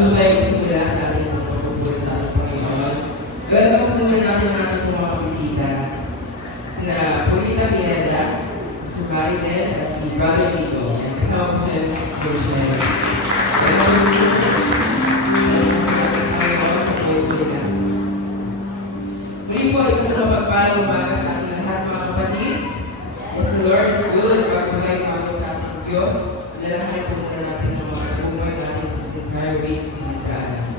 Bago tayo magsimula sa ating pagpupunta sa ating Panginoon, welcome muna natin ang ating mga bisita. Sina Polita Pineda, si Marinel, at si Brother Nico. Yan, kasama ko sila sa Scotia. Welcome muna natin sa Panginoon sa pagpupunta. Muli po, isang mapagpalang umaga sa ating lahat mga kapatid. Yes, the Lord is good. Bago tayo umaga sa ating Diyos, lalahanin po muna natin ang mga pagpupay natin sa entire week ng daan.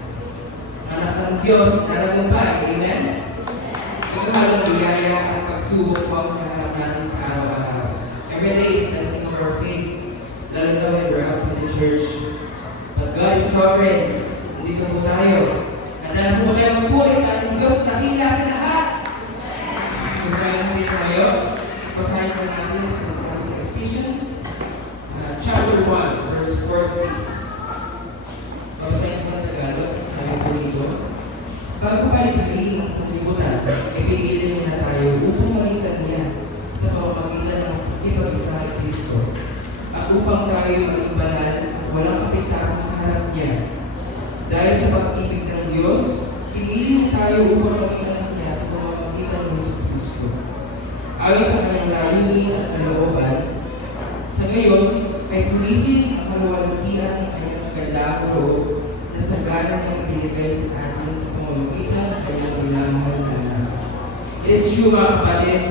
Anak ng Diyos, nalagumpay. Amen? Ikaw biyaya at pagsubok po ang naharap natin sa araw-araw. Every day is testing of our faith, lalo na when we're outside the church. But God is sovereign. Nandito po tayo. At alam po tayo magpuri sa ating Diyos na tila sa lahat. Kung tayo nandito tayo, basahin po natin sa Ephesians chapter 1, verse 4 to 6. Babasahin po ng Tagalog, sabi po dito, bago palikhain sa kalibutan, ipigilin niya na tayo upang maging kanya sa pamamagitan ng ipag-isa ni Kristo. At upang tayo maging banal at walang kapintasan sa harap niya. Dahil sa pag-ibig ng Diyos, pinili niya tayo upang maging anak niya sa pamamagitan ng Kristo. Ayon sa kanyang layunin at kalooban, sa ngayon ay pumigil ang kaluwalhatian ng kanyang kagandahang loob na sagana niyang ibinigay sa atin sa pamamagitan ng kanyang minamahal na anak. It is true mga kapatid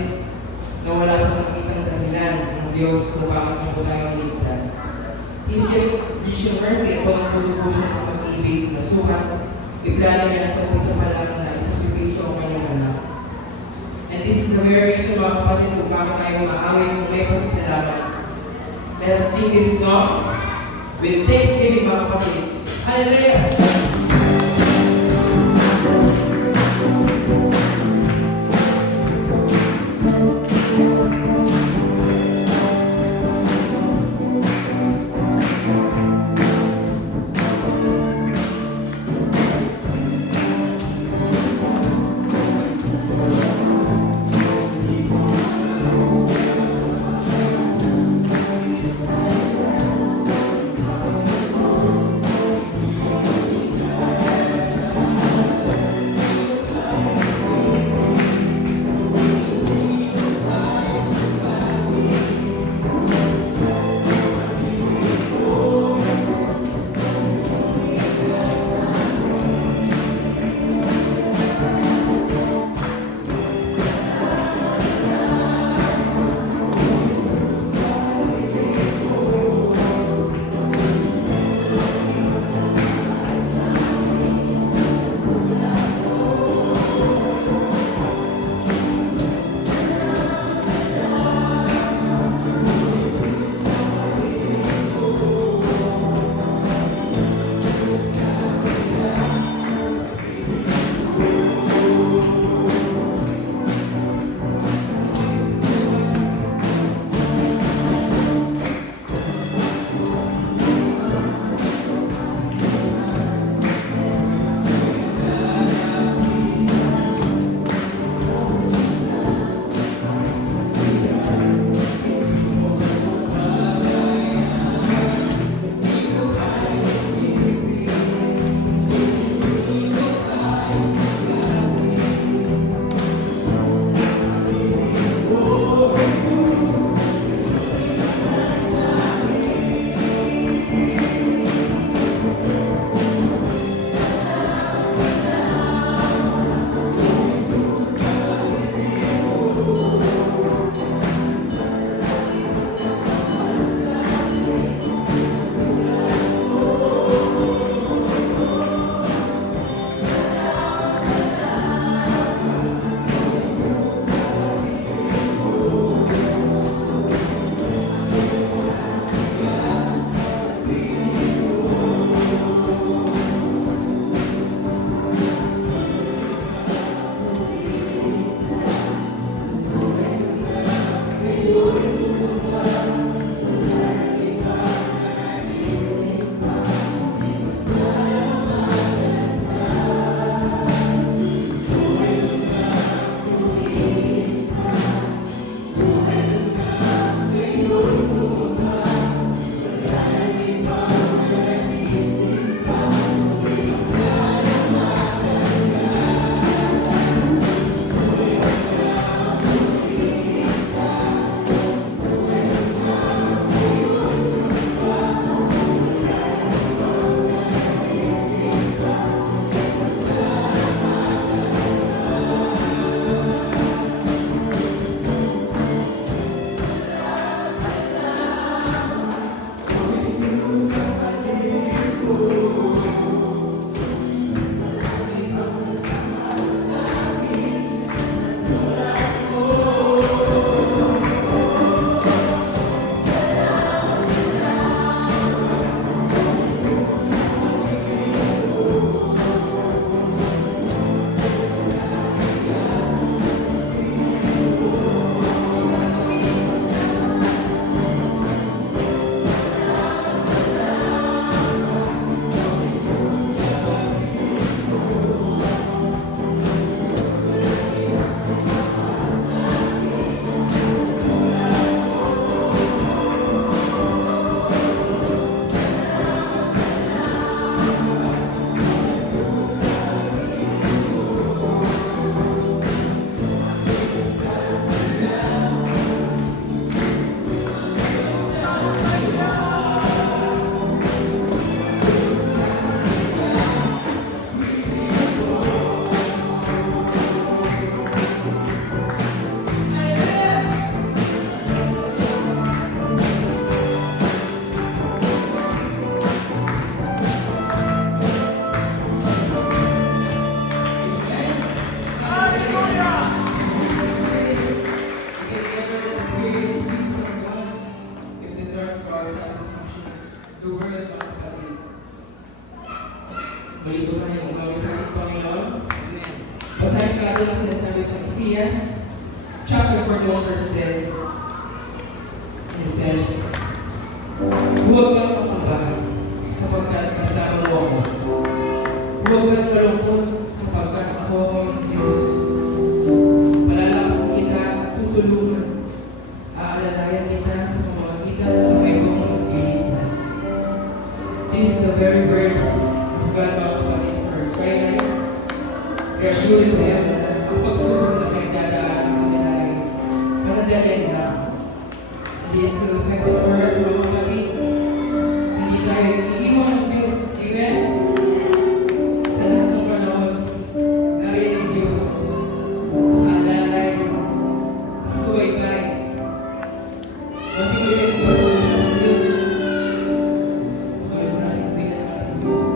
na wala pang nakitang dahilan ng Diyos kung bakit ang tayo niligtas. His rich mercy ito ang pulutusyon ng pag-ibig na sukat, iplano niya sa umpisa pa lang na isakripiso ang kanyang anak. And this is the very reason mga kapatid kung bakit tayo maawin kung may pasasalamat. Let us sing this song with thanksgiving mga kapatid. Hallelujah! Muli po tayong umawit sa ating Panginoon. Basahin natin ang sinasabi sa Isaias, chapter 41, verse 10. It says, "Huwag kang mamaba, sapagkat kasama mo ako. Huwag kang malungkot, sapagkat ako ang Diyos. Palalakasin kita at tutulungan. Aalalayan kita sa pamamagitan ng Panginoong magliligtas." This is the very words of God mga kapatid for Israelites. Reassuring them na ang pagsubok na pinagdadaan ng kanila ay panandalian lang. This is effective for us mga kapatid. Hindi tayo iiwan ng Diyos. Amen? Sa lahat ng panahon, nariyan ang Diyos. Nakalalay, nakasuwaybay. Matigil ang Diyos sa siya. Pagkaroon natin bilang ating Diyos.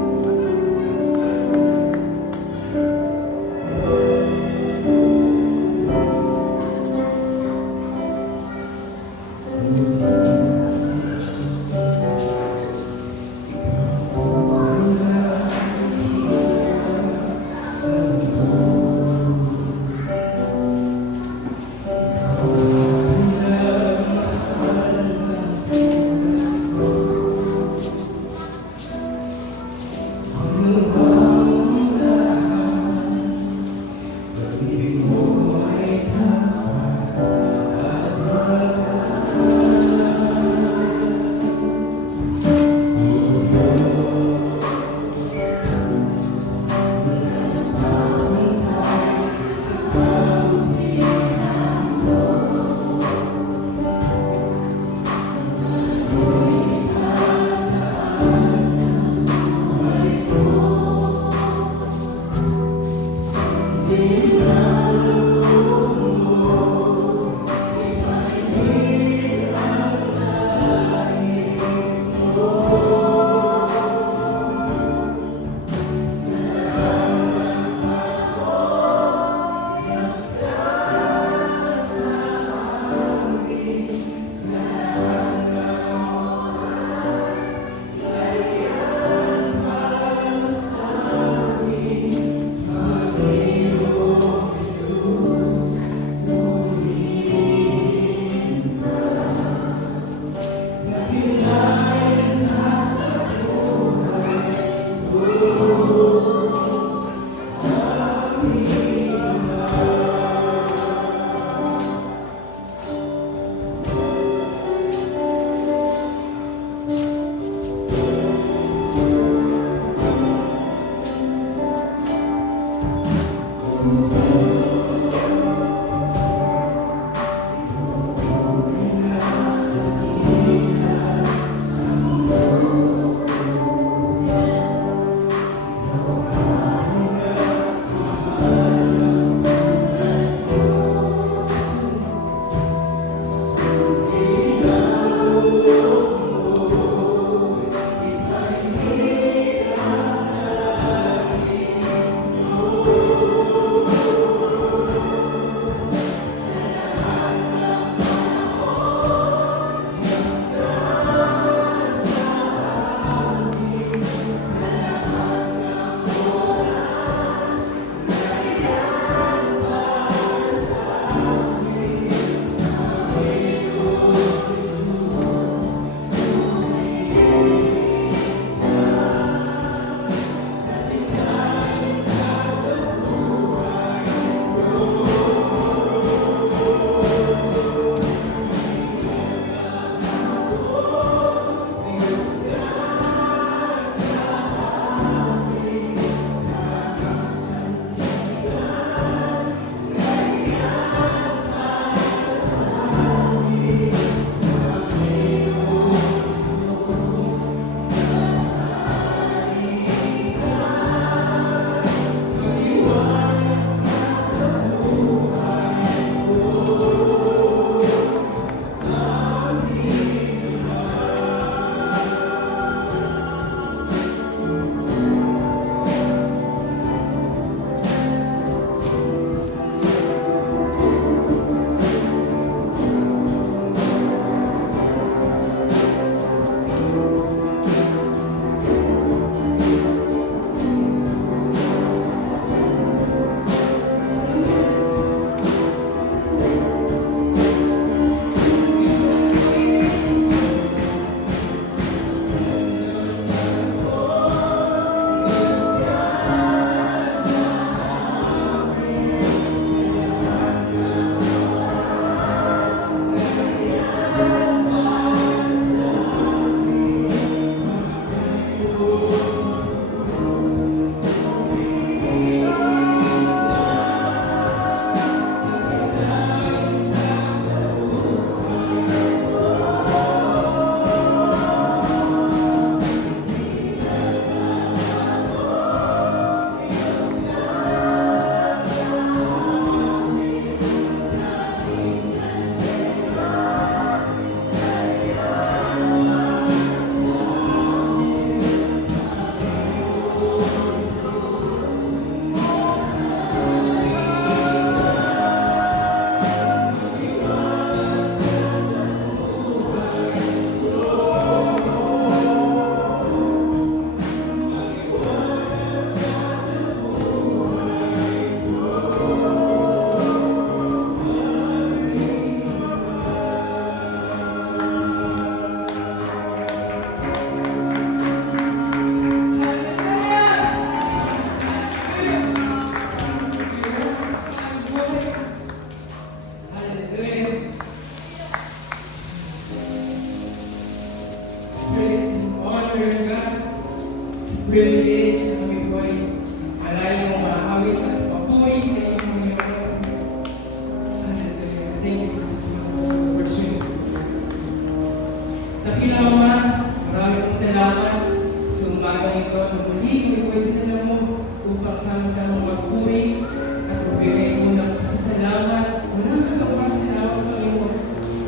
upang sama-sama magpuri at magbigay mo ng pasasalamat. Walang pasasalamat, Panginoon.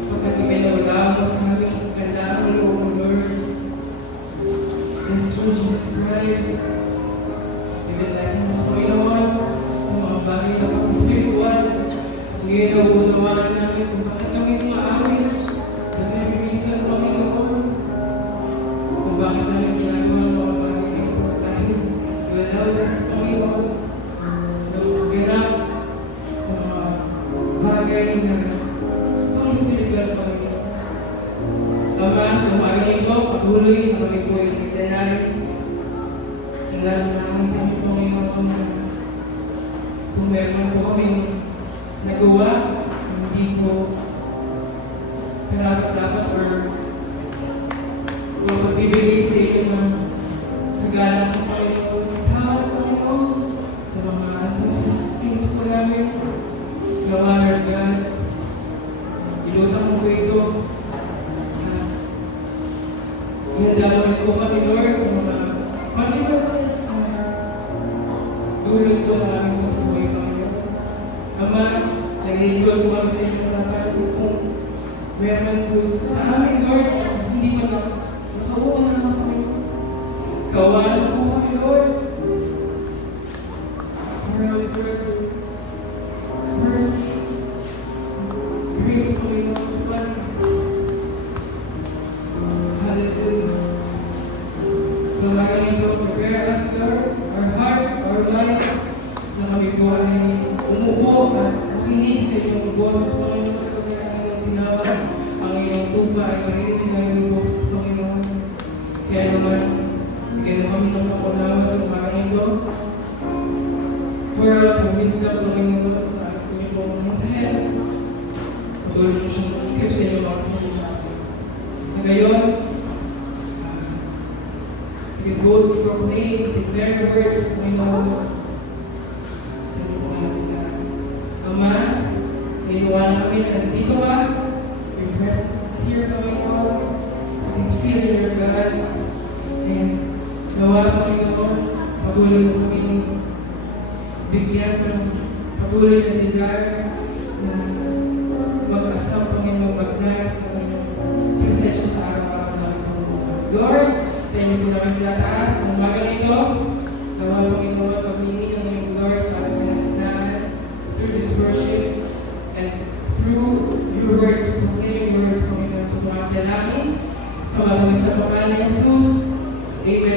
Pagkat iminawala mo sa aming kagandaan, O Lord. Yes, through Jesus Christ. Even like us, Panginoon, sa mga bagay na pag-spiritual, ngayon na uunawaan namin kung bakit kami umaawit. The very reason, Panginoon, kung bakit namin ginagawa ang mga bagay na ito. Dahil you allowed us, Panginoon, na magganap sa mga bagay na pang-spiritual, Panginoon. Ama, sa umaga ito, patuloy na kami po ay nagdenize. Tingnan namin sa inyo, Panginoon, na kung meron po kaming nagawa, hindi po karapat-dapat or magbibigay sa inyo ng kagalang ng Panginoon. Tawad, Panginoon, sa mga sins po namin. No honor, God. Ilutang mo po ito. Ihanda mo rin po kami, Lord, sa mga consequences na dulot po ng aming pagsuway, Panginoon. Ama, nag-enjoy po kami sa inyong harapan kung meron po sa amin, Lord, hindi pa nakabuo na naman kami. Kawan po kami, Lord. For our mercy, grace po rin ang once. Hallelujah. So, maraming ito, prepare us, Lord, our hearts, our minds, na kami po ay umupo at makinig sa inyong boses, Panginoon, pag ang tinawa, ang iyong tupa ay marinig ang iyong boses, Panginoon. Kaya naman, bigyan mo kami ng makunawa sa umagang ito. Pour out your wisdom, Panginoon, sa aking pong mensahe. Patuloy niyo siyang manikip sa inyong mga salita. Sa gayon, we both proclaim, declare the words, Panginoon, sa inyong mga Ama, niniwala kami na nandito ka. Your presence is here, Panginoon. I can feel your God. And nawa, Panginoon, patuloy mo kami bigyan ng patuloy na desire na mag-asam, Panginoon, mag-dance na kanyang presensya sa araw-araw namin, Panginoon. Lord, sa inyo po namin pinataas ang umaga nito. Nawa, Panginoon, pagningi ng iyong glory sa aming kalagitnaan through this worship and through your words, proclaiming your words, Panginoon, ito mga dalangin sa mga sa pangalan ni Jesus. Amen.